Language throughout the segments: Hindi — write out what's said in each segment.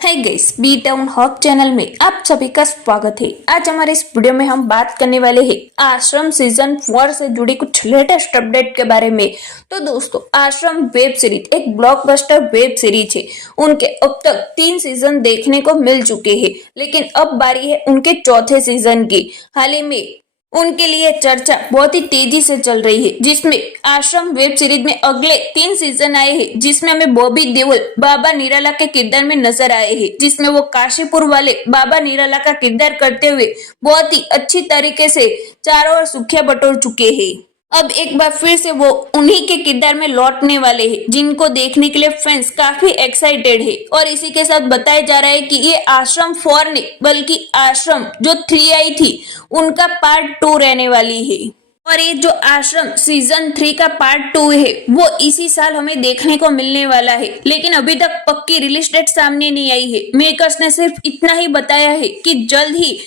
है guys, B town hub channel में आप सभी का स्वागत है। आज हमारे इस वीडियो में हम बात करने वाले हैं आश्रम सीजन 4 से जुड़ी कुछ लेटेस्ट अपडेट के बारे में। तो दोस्तों, आश्रम वेब सीरीज एक ब्लॉकबस्टर वेब सीरीज है। उनके अब तक 3 सीजन देखने को मिल चुके हैं, लेकिन अब बारी है उनके चौथे सीजन की। हाल ही में उनके लिए चर्चा बहुत ही तेजी से चल रही है, जिसमें आश्रम वेब सीरीज में अगले 3 सीजन आए हैं, जिसमें हमें बॉबी देओल बाबा निराला के किरदार में नजर आए हैं, जिसमें वो काशीपुर वाले बाबा निराला का किरदार करते हुए बहुत ही अच्छी तरीके से चारों ओर सुर्खियां बटोर चुके हैं। अब एक बार फिर से वो उन्हीं के किरदार में लौटने वाले हैं, जिनको देखने के लिए फैंस काफी एक्साइटेड है। और इसी के साथ बताया जा रहा है कि ये आश्रम 4 नहीं बल्कि आश्रम जो 3 आई थी उनका पार्ट 2 रहने वाली है। और ये जो आश्रम सीजन 3 का पार्ट 2 है वो इसी साल हमें देखने को मिलने वाला है, लेकिन अभी तक पक्की रिलीज डेट सामने नहीं आई है। मेकर्स ने सिर्फ इतना ही बताया है कि जल्द ही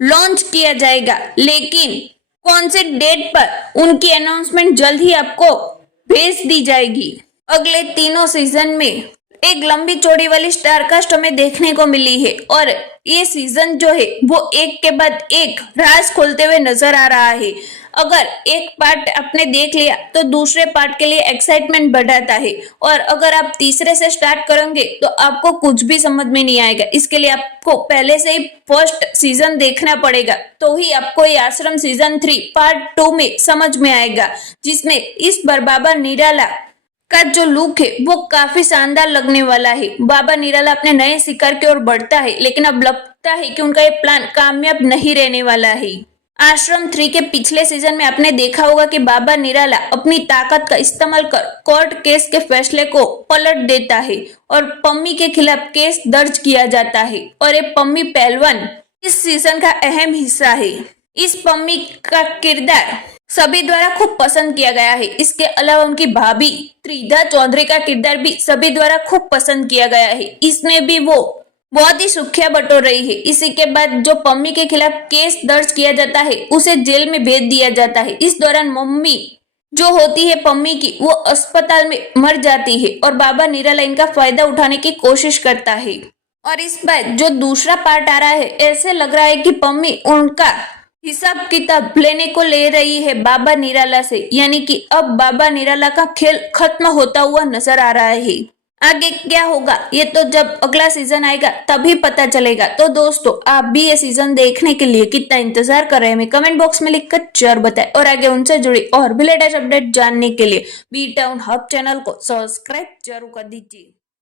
लॉन्च किया जाएगा, लेकिन कौन से डेट पर उनकी अनाउंसमेंट जल्द ही आपको भेज दी जाएगी। अगले तीनों सीजन में एक लंबी चौड़ी वाली स्टारकास्ट हमें देखने को मिली है, और ये सीजन जो है वो एक के बाद एक राज खोलते हुए नजर आ रहा है। अगर एक पार्ट आपने देख लिया तो दूसरे पार्ट के लिए एक्साइटमेंट बढ़ाता है, और अगर आप तीसरे से स्टार्ट करेंगे तो आपको कुछ भी समझ में नहीं आएगा। इसके लिए आपको पहले से ही फर्स्ट सीजन देखना पड़ेगा, तो ही आपको ये आश्रम सीजन 3 पार्ट 2 में समझ में आएगा, जिसमें इस बार बाबा निराला का जो लुक है वो काफी शानदार लगने वाला है। बाबा निराला अपने नए शिकार की ओर बढ़ता है, लेकिन अब लगता है कि उनका ये प्लान कामयाब नहीं रहने वाला है। आश्रम 3 के पिछले सीजन में आपने देखा होगा कि बाबा निराला अपनी ताकत का इस्तेमाल कर कोर्ट केस के फैसले को पलट देता है और पम्मी के खिलाफ केस दर्ज किया जाता है, और ये पम्मी पहलवान इस सीजन का अहम हिस्सा है। इस पम्मी का किरदार सभी द्वारा खूब पसंद किया गया है। इसके अलावा उनकी भाभी त्रिधा चौधरी का किरदार भी सभी द्वारा खूब पसंद किया गया है। इसमें भी वो बहुत ही सुर्खियां बटोर रही है। इसी के बाद जो पम्मी के खिलाफ केस दर्ज किया जाता है उसे जेल में भेज दिया जाता है। इस दौरान मम्मी जो होती है पम्मी की, वो अस्पताल में मर जाती है, और बाबा निराला इनका फायदा उठाने की कोशिश करता है। और इस बार जो दूसरा पार्ट आ रहा है, ऐसे लग रहा है कि पम्मी उनका हिसाब किताब लेने को ले रही है बाबा निराला से, यानी कि अब बाबा निराला का खेल खत्म होता हुआ नजर आ रहा है। आगे क्या होगा ये तो जब अगला सीजन आएगा तभी पता चलेगा। तो दोस्तों, आप भी ये सीजन देखने के लिए कितना इंतजार कर रहे हैं हमें कमेंट बॉक्स में लिखकर जरूर बताएं, और आगे उनसे जुड़ी और भी लेटेस्ट अपडेट जानने के लिए बी टाउन हब चैनल को सब्सक्राइब जरूर कर दीजिए।